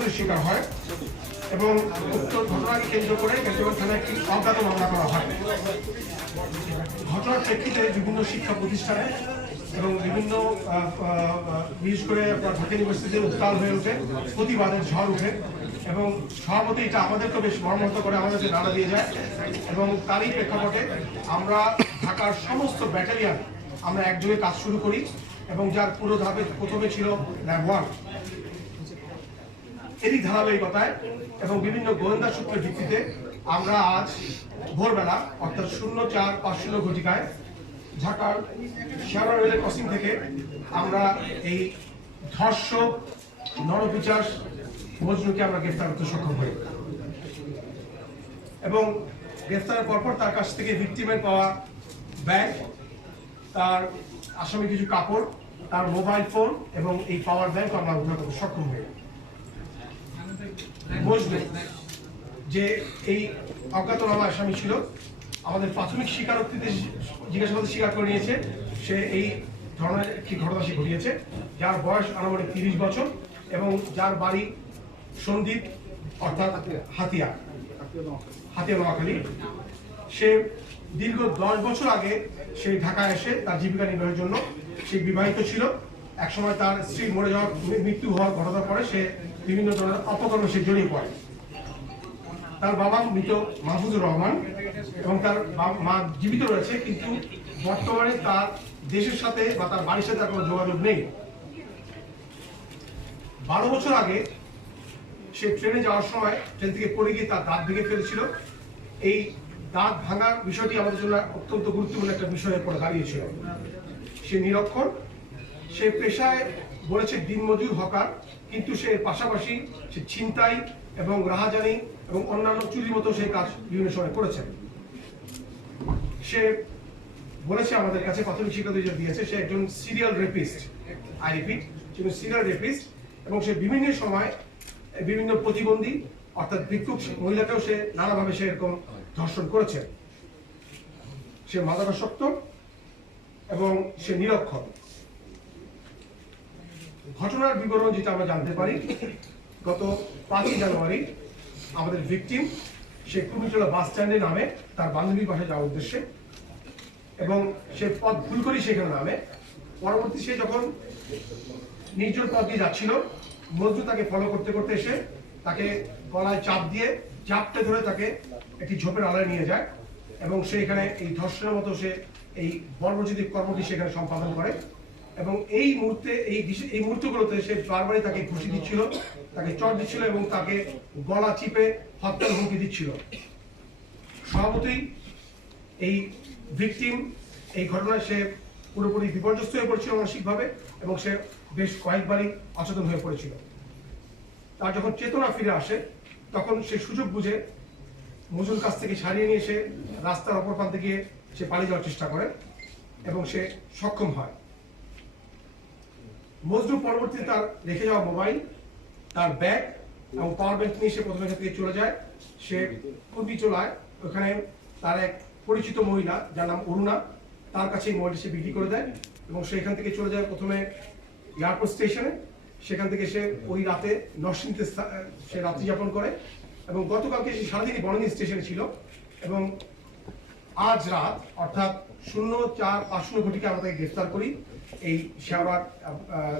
ধর্ষণের শিকার হয় এবং উক্ত ঘটনাকে কেন্দ্র করে ক্যান্টনমেন্ট থানায় একটি অজ্ঞাত মামলা করা হয়। ঘটনার প্রেক্ষিতে বিভিন্ন শিক্ষা প্রতিষ্ঠানে এবং বিভিন্ন বিশেষ করে ঢাকা ইউনিভার্সিটিতে উত্তাল হয়ে ওঠে, প্রতিবাদের ঝড় ওঠে এবং স্বভাবতই এটা আমাদেরকে বেশ মর্মাহত করে, আমাদেরকে নাড়া দিয়ে যায় এবং তারই প্রেক্ষাপটে আমরা ঢাকার সমস্ত ব্যাটালিয়ান আমরা একযোগে কাজ শুরু করি এবং যার পুরো ধাপে প্রথমে ছিল ল্যাব 1। এরই ধারাবাহিকতায় এবং বিভিন্ন গোয়েন্দা সূত্রের ভিত্তিতে আমরা আজ ভোরবেলা অর্থাৎ 0450 ঘটিকায় ঢাকার শেওড়া রেলের ক্রসিং থেকে আমরা এই ধর্ষক নরপিচাস মজনুকে আমরা গ্রেফতার করতে সক্ষম হই এবং গ্রেফতারের পরপর তার কাছ থেকে ভিকটিমের পাওয়া ব্যাগ, তার আসামি কিছু কাপড়, তার মোবাইল ফোন এবং এই পাওয়ার ব্যাংক আমরা উদ্ধার করতে সক্ষম হই। মজনু যে এই অজ্ঞাতনামা আসামি ছিল, আমাদের প্রাথমিক স্বীকারোক্তিতে জিজ্ঞাসাবাদে স্বীকার করে নিয়েছে সে এই ধরনের একটি ঘটনা সে ঘটিয়েছে, যার বয়স আনুমানিক 30 বছর এবং যার বাড়ি সন্দ্বীপ অর্থাৎ হাতিয়া নোয়াখালী। সে দীর্ঘ 10 বছর আগে সে ঢাকায় এসে তার জীবিকা নির্বাহের জন্য সে বিবাহিত ছিল। একসময় তার স্ত্রী মরে যাওয়ার মৃত্যু হওয়ার ঘটনার পরে সে বিভিন্ন ধরনের অপকর্মে সে জড়িয়ে পড়ে। তার বাবা মৃত মাহফুজুর রহমান এবং তার মা জীবিত রয়েছে, কিন্তু বর্তমানে তার দেশের সাথে বা তার বাড়ির সাথে কোনো যোগাযোগ নেই। 12 বছর আগে সে ট্রেনে যাওয়ার সময় ট্রেন থেকে পড়ে গিয়ে তার দাঁত ভেঙে ফেলেছিল। এই দাঁত ভাঙার বিষয়টি আমাদের জন্য অত্যন্ত গুরুত্বপূর্ণ একটা বিষয় হয়ে পড়ে দাঁড়িয়েছিল। সে নিরক্ষর, সে পেশায় বলেছে দিনমজুর হকার, কিন্তু সে পাশাপাশি সে ছিনতাই এবং রাহাজানি এবং অন্যান্য চুরির মতো সে কাজ বিভিন্ন সময় করেছে। সে বলেছে আমাদের কাছে প্রাথমিক স্বীকারোক্তি দিয়েছে সে একজন serial rapist, I repeat, say serial rapist এবং সে বিভিন্ন সময় বিভিন্ন প্রতিবন্ধী অর্থাৎ ভিক্ষুক মহিলাকেও সে নানাভাবে সে এরকম ধর্ষণ করেছে। সে মাদকাসক্ত এবং সে নিরক্ষর। ঘটনার বিবরণ যেটা আমরা জানতে পারি, গত 5 জানুয়ারি আমাদের ভিকটিম সে কুমিটোলা বাস স্ট্যান্ডে নামে তার বান্ধবীর বাসায় যাওয়ার উদ্দেশ্যে এবং সে পথ ভুল করেই সেখানে নামে। পরবর্তী সে যখন নির্জন পথ দিয়ে যাচ্ছিল, মজনু তাকে ফলো করতে করতে এসে তাকে গলায় চাপ দিয়ে চাপটা ধরে তাকে একটি ঝোপের আড়ালে নিয়ে যায় এবং সে এখানে এই ধর্ষণের মতো সে এই বর্বরচিত কর্মটি সেখানে সম্পাদন করে এবং এই মুহূর্তে এই মুহূর্তগুলোতে সে বারবারই তাকে ঘুষি দিচ্ছিল, তাকে চড় দিচ্ছিল এবং তাকে গলা চিপে হত্যার হুমকি দিচ্ছিল। স্বভাবতই এই ভিকটিম এই ঘটনায় সে পুরোপুরি বিপর্যস্ত হয়ে পড়েছিল মানসিকভাবে এবং সে বেশ কয়েকবারই অচেতন হয়ে পড়েছিল। তার যখন চেতনা ফিরে আসে তখন সে সুযোগ বুঝে মজুর কাছ থেকে ছাড়িয়ে নিয়ে সে রাস্তার অপর প্রান্তে গিয়ে সে পালিয়ে যাওয়ার চেষ্টা করে এবং সে সক্ষম হয়। মজনু পরবর্তীতে তার রেখে যাওয়া মোবাইল, তার ব্যাগ এবং পাওয়ার ব্যাংক নিয়ে সে প্রথমে থেকে চলে যায়। সে কুন্দিচলায় ওখানে তার এক পরিচিত মহিলা যার নাম অরুণা, তার কাছে এই মোবাইলটি সে বিক্রি করে দেয় এবং সেখান থেকে চলে যায় প্রথমে এয়ারপোর্ট স্টেশনে। সেখান থেকে সে ওই রাতে নরসিংদীতে সে রাত্রি যাপন করে এবং গতকালকে সে সারাদিনই বনানী স্টেশনে ছিল এবং আজ রাত অর্থাৎ 0450 ঘটিকে আমরা তাকে গ্রেফতার করি এই শেওড়া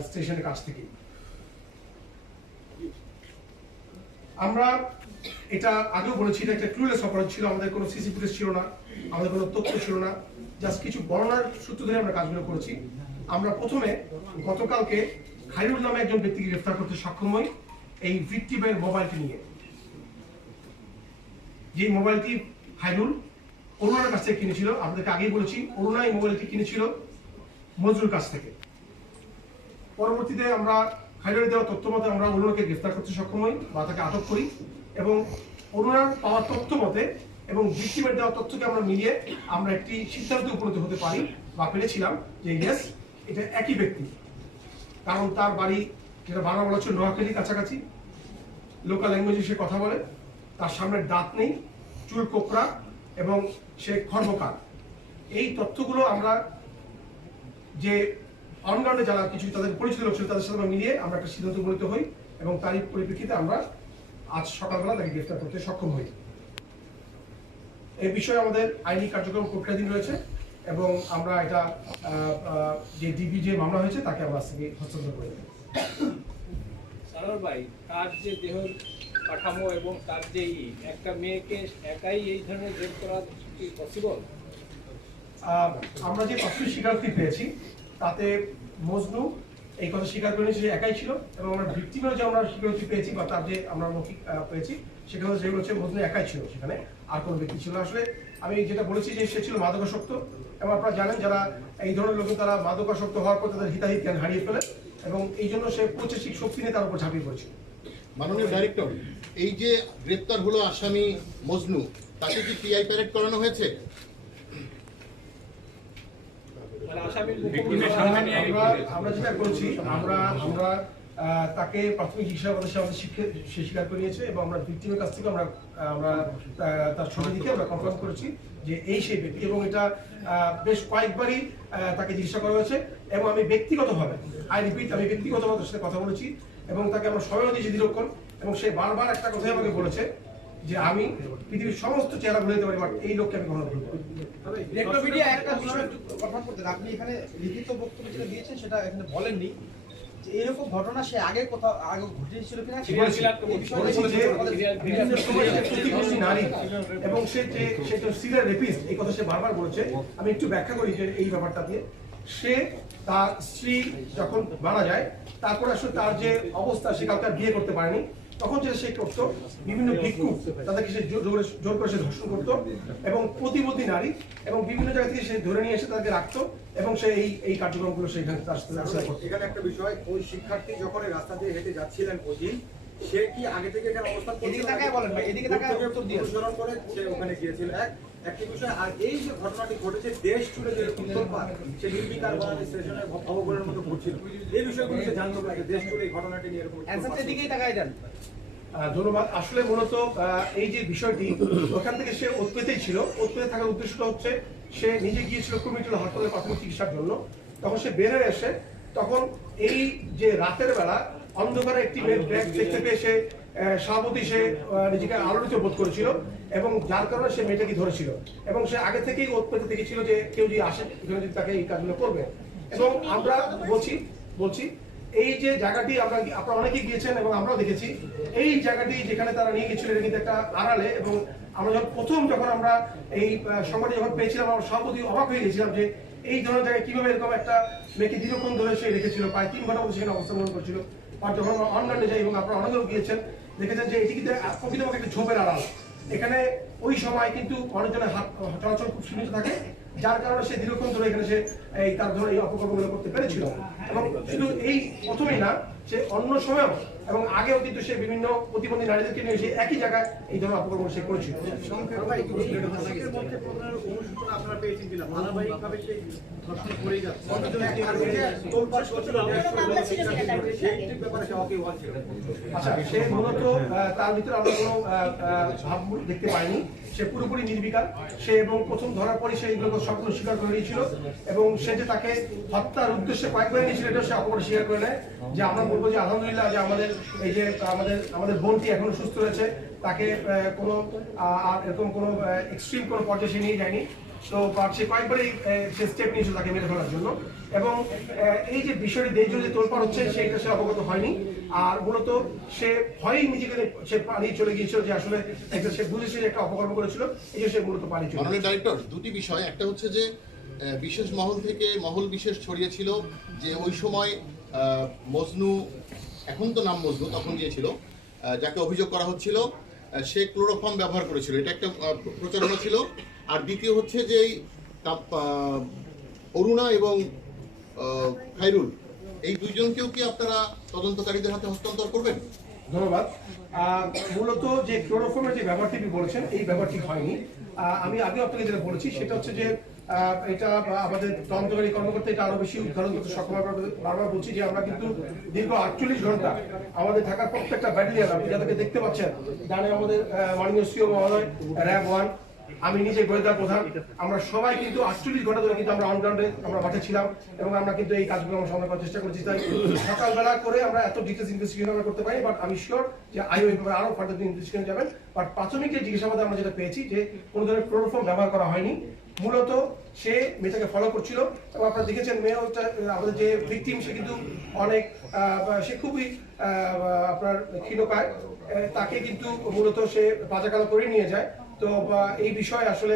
স্টেশনের কাছ থেকে। আমরা এটা আগেও বলেছি, এটা একটা ক্লুলেস অপরাধ ছিল, আমাদের কোনো সিসি ফুটেজ ছিল না, আমাদের কোনো তথ্য ছিল না, জাস্ট কিছু বর্ণনার সূত্র ধরে আমরা কাজগুলো করেছি। আমরা প্রথমে গতকালকে খাইরুল নামে একজন ব্যক্তিকে গ্রেফতার করতে সক্ষম হই এই ভিকটিমের মোবাইলটি নিয়ে। যে মোবাইলটি খাইরুল অরুণার কাছ থেকে কিনেছিল, আপনাদেরকে আগেই বলেছি অরুণা এই মোবাইলটি কিনেছিল মজুর কাছ থেকে। পরবর্তীতে আমরা খাইরুলের দেওয়া তথ্য মতে আমরা অরুণাকে গ্রেফতার করতে সক্ষম হই বা তাকে আটক করি এবং অরুণার পাওয়া তথ্য মতে এবং ভিকটিমের দেওয়া তথ্যকে আমরা মিলিয়ে আমরা একটি সিদ্ধান্তে উপনীত হতে পারি বা পেরেছিলাম যে ইয়েস এটা একই ব্যক্তি। কারণ তার বাড়ি যেটা বাংলা বলা হচ্ছে নোয়াখালী কাছাকাছি, লোকাল ল্যাঙ্গুয়েজে সে কথা বলে, তার সামনের দাঁত নেই, চুল কোকড়া এবং সে খর্বকার। এই তথ্যগুলো আমরা যে অনগ্রাউন্ডে যারা কিছু তাদের পরিচিত লোক ছিল তাদের সাথে মিলিয়ে আমরা একটা সিদ্ধান্ত উপনীত হই এবং তারই পরিপ্রেক্ষিতে আমরা আজ সকালবেলা তাকে গ্রেফতার করতে সক্ষম হই। এই বিষয়ে আমাদের আইনি কার্যক্রম প্রক্রিয়াধীন রয়েছে এবং আমরা এটা যে ডিবি যে মামলা হয়েছে তাকে আমরা আজকে হস্তান্তর করে দেব। সারোয়ার ভাই, তার যে দেহ কাঠামো এবং তার যে একটা মেয়েকে একাই এই ধরনের রেপ করা কি পসিবল? আমরা যে প্রাথমিক স্বীকারোক্তি পেয়েছি তাতে মজনু এই কথা স্বীকার করে সে একাই ছিল এবং আমরা ভিক্টিমের যে আমরা স্বীকারোক্তি পেয়েছি বা তার যে আমরা মৌখিক পেয়েছি সেখানে যেগুলো হচ্ছে মজনু একাই ছিল, সেখানে আর কোনো ব্যক্তি ছিল। আসলে আমি যেটা বলেছি যে সে ছিল মাদকাসক্ত এবং আপনারা জানেন যারা এই ধরনের লোক তারা মাদকাসক্ত হওয়ার পর তাদের হিতাহিত জ্ঞান হারিয়ে ফেলে এবং এই জন্য সে প্রচেষ্টিক শক্তি নিয়ে তার উপর ঝাঁপিয়ে পড়েছিল। মাননীয় ডাইরেক্টর, এই যে গ্রেপ্তার হলো আসামি মজনু, তাকে কি পিআই প্যারেড করানো হয়েছে? আমরা যেটা করছি আমরা তাকে প্রাথমিক জিজ্ঞাসাবাদে আমাদের সে স্বীকার করে নিয়েছে এবং আমরা ভিক্টিমের কাছ থেকে আমরা তার ছবি দিকে আমরা কনফার্ম করেছি যে এই সেই ব্যক্তি এবং এটা বেশ কয়েকবারই তাকে জিজ্ঞাসা করা হয়েছে এবং আমি ব্যক্তিগতভাবে আমি ব্যক্তিগতভাবে তার সাথে কথা বলেছি এবং তাকে আমরা সময়ও দিয়েছি দীর্ঘক্ষণ এবং সে বারবার একটা কথাই আমাকে বলেছে যে আমি পৃথিবীর সমস্ত চেহারা ভুলে যেতে পারি বাট এই লোককে আমি কখনো ভুলব না। আপনি এখানে লিখিত বক্তব্য যেটা দিয়েছেন সেটা এখানে বলেননি যে এরকম ঘটনা সে আগে কোথাও আগে ঘটেছিল কিনা বিভিন্ন সময় প্রতিবন্ধী নারী এবং সে সিরিয়াল রেপিস্ট এই কথা সে বারবার বলেছে। আমি একটু ব্যাখ্যা করি যে এই ব্যাপারটা দিয়ে সে তার স্ত্রী যখন মারা যায় তারপর আসলে তার যে অবস্থা সে কাউকে বিয়ে করতে পারেনি তখন যে সে করতো বিভিন্ন ভিক্ষুক তাদেরকে সে জোর করে সে ধর্ষণ করতো এবং প্রতিবন্ধী নারী এবং বিভিন্ন জায়গা থেকে সে ধরে নিয়ে এসে তাদেরকে রাখতো এবং সে এই কার্যক্রমগুলো সেখানে তার সাথে করতো। এখানে একটা বিষয়, ওই শিক্ষার্থী যখন এই রাস্তা দিয়ে হেঁটে যাচ্ছিলেন ওই দিন সে কি আগে থেকে এখানে অবস্থান এদিকে তাকায় বলেন ভাই, এদিকে তাকায় উত্তর দিয়ে অনুসরণ করে সে ওখানে গিয়েছিল একটি বিষয়। আর এই যে ঘটনাটি ঘটেছে দেশ জুড়ে যে তোলপাড়, সে নির্বিকার বাঙালি স্টেশনের ভবনের মতো ঘুরছিল, এই বিষয়গুলো সে জানতে পারে দেশ জুড়ে এই ঘটনাটি নিয়ে এরকম অ্যানসারটার দিকেই তাকায় দেন। ধন্যবাদ। আসলে মূলত এই যে বিষয়টি ওখান থেকে সে ওতপেতেই ছিল, ওতপেতে থাকার উদ্দেশ্যটা হচ্ছে সে নিজে গিয়েছিল কুমিল্লা হাসপাতালে প্রাথমিক চিকিৎসার জন্য। তখন সে বের হয়ে এসে তখন এই যে রাতের বেলা অন্ধকারে একটি মেয়ের ব্যাগ দেখতে পেয়ে সে স্বাভাবিকই সে নিজেকে আলোড়িত বোধ করেছিল এবং যার কারণে সে মেয়েটাকে ধরেছিল এবং সে আগে থেকেই ওতপেতে দেখেছিল যে কেউ যদি আসে এখানে যদি তাকে এই কাজগুলো করবে। এবং আমরা বলছি এই যে জায়গাটি আপনারা অনেকেই গিয়েছেন এবং আমরাও দেখেছি এই জায়গাটি যেখানে তারা নিয়ে গেছিল এটা কিন্তু একটা আড়ালে এবং আমরা যখন আমরা এই সংবাদটি যখন পেয়েছিলাম আমরা সভাপতি অবাক হয়ে গেছিলাম যে এই ধরনের জায়গায় কিভাবে এরকম একটা মেয়েকে দীর্ঘক্ষণ ধরে সে রেখেছিল, প্রায় 3 ঘন্টা মতো সেখানে অবস্থান গ্রহণ করছিল। আর যখন আমরা অনলাইনে যাই এবং আপনারা অনেকেও গিয়েছেন দেখেছেন যে এটি কিন্তু প্রকৃতপক্ষে একটা ঝোপের আড়াল। এখানে ওই সময় কিন্তু অনেকজনের হাত চলাচল খুব সীমিত থাকে যার কারণে সে দীর্ঘক্ষণ ধরে এখানে সে তার ধরে এই অপকর্মগুলো করতে পেরেছিল এবং শুধু এই প্রথমেই না সে অন্য সময়ও এবং আগেও কিন্তু সে বিভিন্ন প্রতিবন্ধী নারীদেরকে নিয়ে সে একই জায়গায় এই ধরনের অপকর্ম সে করেছিল। আচ্ছা, সে মূলত তার ভিতরে আমরা কোনো ভাব দেখতে পাইনি, সে পুরোপুরি নির্বিকার। সে এবং প্রথম ধরার পরে সে এইগুলো স্বপ্ন স্বীকার করে নিয়েছিল এবং সে যে তাকে হত্যার উদ্দেশ্যে কয়েকবার নিয়েছিল এটাও সে অপরে স্বীকার করে নেয়। যে আমরা বলবো যে আলহামদুলিল্লাহ যে আমাদের এই যে আমাদের বোনটি এখনো সুস্থ রয়েছে, তাকে কোনো এরকম কোনো এক্সট্রিম কোনো পর্যায়ে সে নিয়ে যায়নি। তো সে কয়েকবারই সে স্টেপ নিয়েছিল তাকে মেরে ফেলার জন্য এবং এই যে বিষয়টি দেশ জুড়ে তোলপাড় হচ্ছে সেইটা সে অবগত হয়নি। আর মূলত সে ভয়ই নিজেকে সে পালিয়ে চলে গিয়েছিল যে আসলে সে বুঝেছে যে একটা অপকর্ম করেছিল, এই যে সে মূলত পালিয়ে চলে। মাননীয় ডাইরেক্টর, দুটি বিষয়, একটা হচ্ছে যে বিশেষ মহল থেকে মহল বিশেষ ছড়িয়েছিল যে ওই সময় মজনু, এখন তো নাম মজনু, তখন গিয়েছিল যাকে অভিযোগ করা হচ্ছিল সে ক্লোরোফর্ম ব্যবহার করেছিল, এটা একটা প্রচারণা ছিল। আর দ্বিতীয় হচ্ছে যে অরুণা এবং খায়রুল, এই দুইজনকেও কি আপনারা তদন্তকারীদের হাতে হস্তান্তর করবেন? ধন্যবাদ। মূলত যে ক্লোরোফর্মের যে ব্যাপারটি বলেছেন এই ব্যাপারটি হয়নি। আমি আগে আপনাকে যেটা বলেছি সেটা হচ্ছে যে এটা আমাদের তদন্তকারী কর্মকর্তা এটা আরো বেশি উদ্ঘাটন করতে সক্ষম। বারবার বলছি যে আমরা কিন্তু দীর্ঘ 48 ঘন্টা আমাদের ঢাকার প্রত্যেকটা ব্যাটালিয়ান আপনি যাদেরকে দেখতে পাচ্ছেন, জানে আমাদের মাননীয় সিও মহোদয়, র্যাব 1 আমি নিজে গোয়েন্দা প্রধান, আমরা সবাই কিন্তু 48 ঘন্টা ধরে কিন্তু আমরা অনগ্রাউন্ডে আমরা মাঠে ছিলাম এবং আমরা কিন্তু এই কাজগুলো আমরা সমাধান করার চেষ্টা করছি। তাই সকালবেলা করে আমরা এত ডিটেলস ইনভেস্টিগেশন আমরা করতে পারি, বাট আমি শিওর যে আইও এই ব্যাপারে আরো ফার্দার ইনভেস্টিগেশন যাবেন। বাট প্রাথমিক যে জিজ্ঞাসাবাদ আমরা যেটা পেয়েছি যে কোনো ধরনের ক্লোরোফর্ম ব্যবহার করা হয়নি, মূলত সে মেয়েটাকে ফলো করছিল এবং আপনারা দেখেছেন মেয়েটা আমাদের যে ভিকটিম সে কিন্তু অনেক সে খুবই আপনার ক্ষীণকায়, তাকে কিন্তু মূলত সে পাজাকালো করে নিয়ে যায়। তো এই বিষয়ে আসলে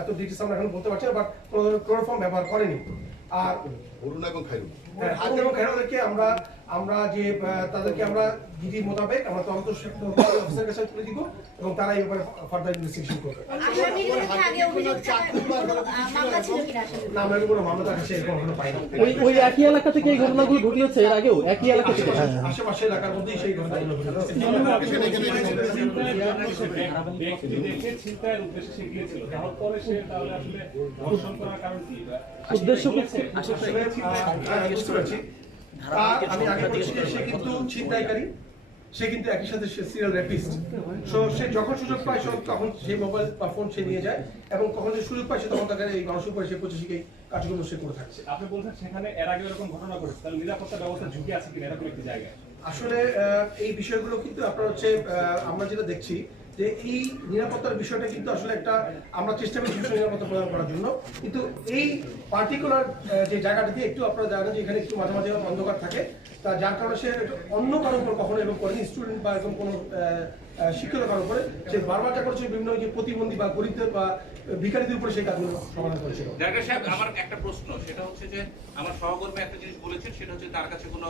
এত ডিটেলস আমরা এখন বলতে পারছি না, বাট কোনো ধরনের ক্লোরোফর্ম ব্যবহার করেনি। আর অরুণা এবং খায়রুল হাত এবং খেলোয়াড়দেরকে আমরা যে তাদেরকে আমরা বিধি মোতাবেক আমরা তদন্ত অফিসারের কাছে তুলে দিব এবং তারা এই ব্যাপারে ফার্দার ইনভেস্টিগেশন করবে। আসামির বিরুদ্ধে আগে অভিযোগ থাকার কোনো মামলা ছিল কিনা আসলে? না, আমরা কোনো মামলা কাছে এরকম এখনো পাইনি। ওই একই এলাকা থেকে এই ঘটনাগুলো ঘটিয়েছে এর আগেও একই এলাকা থেকে? আশেপাশে এলাকার মধ্যেই সেই ঘটনাগুলো ঘটেছে। উদ্দেশ্য কি? বুঝতে পারছি। তার আমি আগে বলছি যে সে কিন্তু ছিনতাইকারী, সে কিন্তু একই সাথে সিরিয়াল রেপিস্ট। সো সে যখন সুযোগ পায় তখন সেই মোবাইল বা ফোন সে নিয়ে যায় এবং কখন যে সুযোগ পায় সে তখন তাকে এই গণসুপার সে 25 কাজগুলো সে করে থাকছে। আপনি বলছেন সেখানে এর আগে এরকম ঘটনা ঘটেছে, তাহলে নিরাপত্তা ব্যবস্থা ঝুঁকি আছে কিনা এরকম একটি জায়গায়? আসলে এই বিষয়গুলো কিন্তু আপনার হচ্ছে আমরা যেটা দেখছি যে এই নিরাপত্তার বিষয়টা কিন্তু আসলে একটা আমরা চেষ্টা করি সুষ্ঠু নিরাপত্তা প্রদান করার জন্য, কিন্তু এই পার্টিকুলার যে জায়গাটাতে একটু আপনারা জানেন যে এখানে একটু মাঝে মাঝে অন্ধকার থাকে, তা যার কারণে সে অন্য কারোর উপর কখনো এবং করেনি, স্টুডেন্ট বা এরকম কোনো শিক্ষিত কারোর উপরে সে বারবার যা করছে বিভিন্ন যে প্রতিবন্ধী বা গরিবদের বা ভিখারিদের উপরে সেই কাজগুলো সমাধান করেছিল। ডাক্তার সাহেব, আমার একটা প্রশ্ন, সেটা হচ্ছে যে আমার সহকর্মী একটা জিনিস বলেছেন, সেটা হচ্ছে তার কাছে কোনো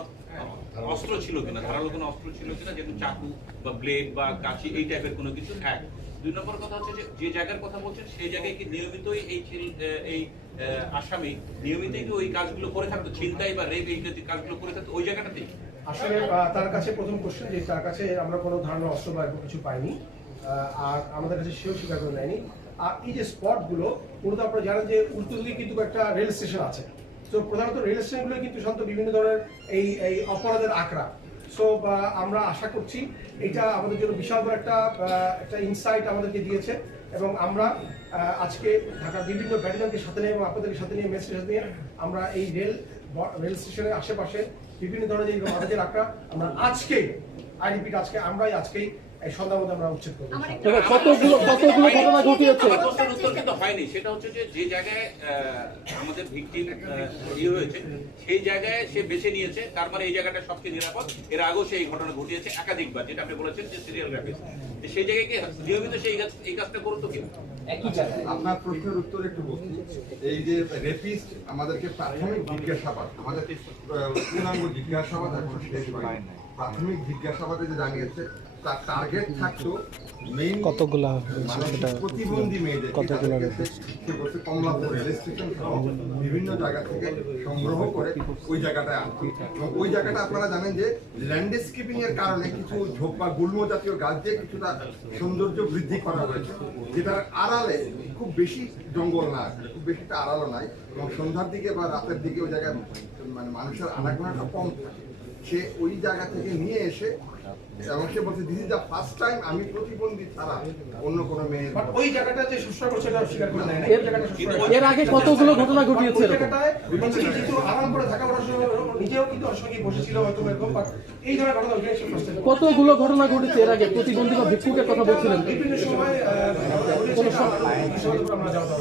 অস্ত্র ছিল কিনা, ধারালো কোনো অস্ত্র ছিল কিনা, যেমন চাকু বা ব্লেড বা কাঁচি এই টাইপের কোনো কিছু। এক, দুই নম্বর কথা হচ্ছে যে জায়গার কথা বলছেন সেই জায়গায় কি নিয়মিতই এই আসামি নিয়মিতই কি ওই কাজগুলো করে থাকতো, ছিনতাই বা রেপ এই কাজগুলো করে থাকতো ওই জায়গাটাতেই? আসলে তার কাছে প্রথম কোশ্চেন যে তার কাছে আমরা কোনো ধরনের অস্ত্র বা কিছু পাইনি, আর আমাদের কাছে সেও স্বীকার করে নেয়নি। আর এই যে স্পটগুলো মূলত আপনারা জানেন যে উত্তরদিকে কিন্তু একটা রেল স্টেশন আছে, তো প্রধানত রেল স্টেশনগুলো কিন্তু সাধারণত বিভিন্ন ধরনের এই অপরাধের আখড়া। সো আমরা আশা করছি এটা আমাদের জন্য বিশাল বড় একটা ইনসাইট আমাদেরকে দিয়েছে এবং আমরা আজকে ঢাকার বিভিন্ন ব্যাটালিয়নকে সাথে নিয়ে এবং আপনাদেরকে সাথে নিয়ে মেসের সাথে নিয়ে আমরা এই রেল স্টেশনের আশেপাশে বিভিন্ন ধরনের যে অপরাধের আখড়া আমরা আজকেই আজকেই এই সন্ধ্যার মধ্যে আমরা উচ্ছেদ করবো। কতগুলো ঘটনা ঘটিয়েছে? উত্তর কিন্তু হয়নি, সেটা হচ্ছে যে জায়গায় আমাদের ভিকটিম হয়েছে সেই জায়গায় সে বেছে নিয়েছে, তার মানে এই জায়গাটা সবচেয়ে নিরাপদ। এর আগেও সেই ঘটনা ঘটিয়েছে একাধিকবার, যেটা আপনি বলেছেন যে সিরিয়াল র্যাপিস্ট, সেই জায়গায় কি নিয়মিত সেই কাজটা করতো কিনা? আপনার প্রশ্নের উত্তর একটু বলছি। এই যে রেপিস্ট আমাদেরকে প্রাথমিক জিজ্ঞাসাবাদ, আমাদের পূর্ণাঙ্গ জিজ্ঞাসাবাদ এখন শেষ হয়। প্রাথমিক জিজ্ঞাসাবাদে যে জানিয়েছে তার টার্গেট থাকতো মেইন কতগুলা প্রতিবন্ধী মেয়েদের কমলাপুর রেল স্টেশন সহ বিভিন্ন জায়গা থেকে সংগ্রহ করে ওই জায়গাটায় আনতো। এবং ওই জায়গাটা আপনারা জানেন যে ল্যান্ডস্কেপিং এর কারণে কিছু ঝোপ বা গুল্ম জাতীয় গাছ দিয়ে কিছুটা সৌন্দর্য বৃদ্ধি করা হয়েছে, যেটার আড়ালে খুব বেশি জঙ্গল না, খুব বেশিটা আড়ালও নাই এবং সন্ধ্যার দিকে বা রাতের দিকে ওই জায়গায় মানে মানুষের আনাগোনাটা কম থাকে। সে ওই জায়গা থেকে নিয়ে এসে এবং সে বলছে this is the first time আমি প্রতিবন্ধী ছাড়া অন্য কোনো মেয়ে ওই জায়গাটা যে সুস্থ করছে এটা স্বীকার করে নেয় না। এর আগে কতগুলো ঘটনা ঘটিয়েছে? যেহেতু আরাম করে থাকা ওরা নিজেও কিন্তু ওর সঙ্গে বসেছিল হয়তো এরকম, এই ধরনের ঘটনা কতগুলো ঘটনা ঘটেছে এর আগে? প্রতিবন্ধী বা ভিক্ষুকের কথা বলছিলেন। বিভিন্ন সময় আমরা যাওয়া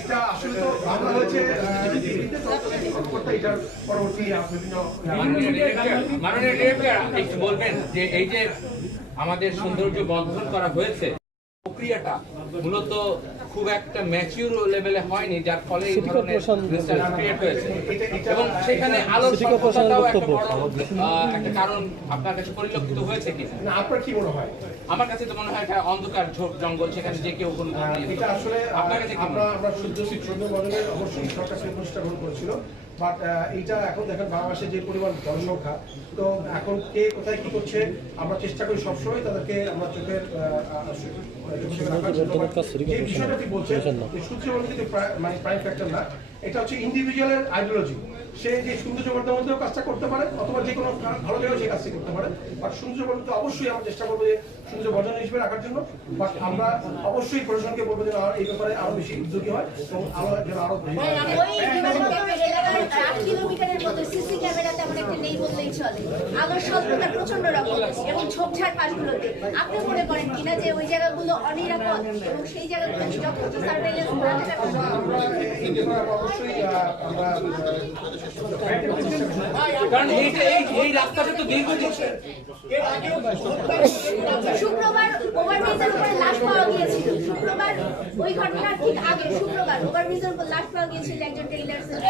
এটা আসলে তো মামলা হয়েছে এটার পরবর্তী বিভিন্ন মাননীয় ডিরেক্টর একটু বলবেন যে এই যে আমাদের সৌন্দর্য বর্ধন করা হয়েছে প্রক্রিয়াটা মূলত খুব একটা ম্যাচিউর লেভেলে হয়নি, যার ফলে এই ধরনের ক্রিয়েট হয়েছে এবং সেখানে আলোর স্বল্পতাটাও একটা বড় একটা কারণ আপনার কাছে পরিলক্ষিত হয়েছে কি না? আপনার কি মনে হয়? আমার কাছে তো মনে হয় এটা অন্ধকার ঝোপ জঙ্গল, সেখানে যে কেউ কোনো এটা আসলে আপনার কাছে আমরা সূর্য মডেলের অবশ্যই সরকার সেই প্রচেষ্টা গ্রহণ করেছিল, বাট এইটা এখন দেখেন বাংলাদেশের যে পরিমাণ জনসংখ্যা, তো এখন কে কোথায় কি করছে আমরা চেষ্টা করি সবসময় তাদেরকে আমরা চোখের বিষয়টা কি বলছে সূর্য মডেল কিন্তু মানে প্রাইম ফ্যাক্টর না, এটা হচ্ছে ইন্ডিভিজুয়ালের আইডিওলজি। সে যে সৌন্দর্যবর্ধনের মধ্যেও কাজটা করতে পারে অথবা যে কোনো ভালো জায়গায় সে কাজটা করতে পারে। বাট সৌন্দর্যবর্ধন অবশ্যই আমরা চেষ্টা করবো যে সৌন্দর্যবর্ধন হিসেবে রাখার জন্য। বাট আমরা অবশ্যই প্রশাসনকে বলবো যে এই ব্যাপারে আরো বেশি উদ্যোগী হয় এবং যেন আরো বেশি ওই এলাকার 8 কিলোমিটারের মতো সিসি ক্যামেরা তেমন একটা নেই বললেই চলে। আলোর স্বল্পতা প্রচন্ড রকম এবং ঝোপঝাড় পাশগুলোতে আপনি মনে করেন কিনা যে ওই জায়গাগুলো অনিরাপদ এবং সেই জায়গাগুলো যথেষ্ট সার্ভেইলেন্স না থাকার অবশ্যই আমরা কারণ এই রাস্তাটা তো দীর্ঘদিন। শুক্রবার ওভারব্রিজের উপরে লাশ পাওয়া গিয়েছিল। শুক্রবার ওই ঘটনার ঠিক আগে শুক্রবার ওভারব্রিজের উপর লাশ পাওয়া গিয়েছিল একজন টেইলার্সের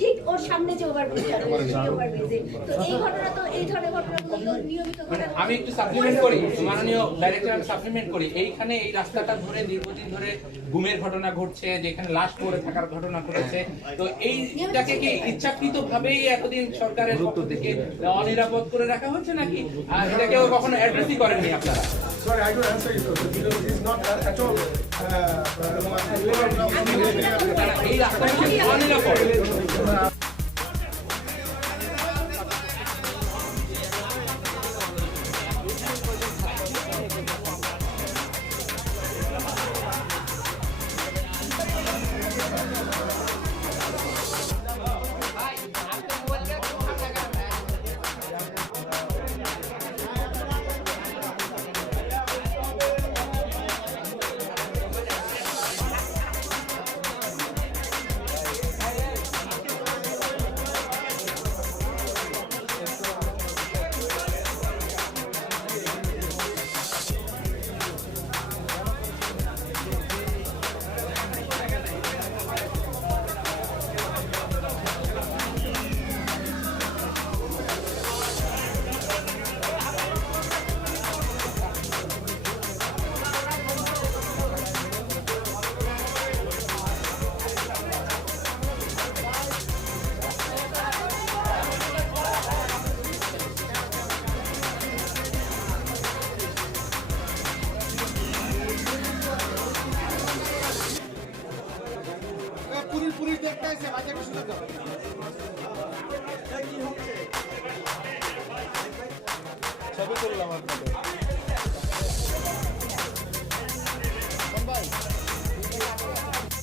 ঠিক ওর সামনে যে ওভারব্রিজটা রয়েছে সেই ওভারব্রিজে। তো এই ঘটনা তো এই ধরনের ঘটনাগুলো তো নিয়মিত ঘটে। আমি একটু সাপ্লিমেন্ট করি, মাননীয় ডাইরেক্টর, আমি সাপ্লিমেন্ট করি। এইখানে এই রাস্তাটা ধরে দীর্ঘদিন ধরে গুমের ঘটনা ঘটছে, যেখানে লাশ পড়ে থাকার ঘটনা ঘটেছে। তো এইটাকে কি ইচ্ছাকৃত ভাবেই এতদিন সরকারের পক্ষ থেকে অনিরাপদ করে রাখা হচ্ছে নাকি এটাকেও কখনো অ্যাড্রেসই করেননি আপনারা? Sorry, I don't answer you, sir. Because it's not at all. এই রাস্তাটা কি অনিরাপদ? পুলিশ দেখতে আসছে বাচ্চাকে শুনে দাও।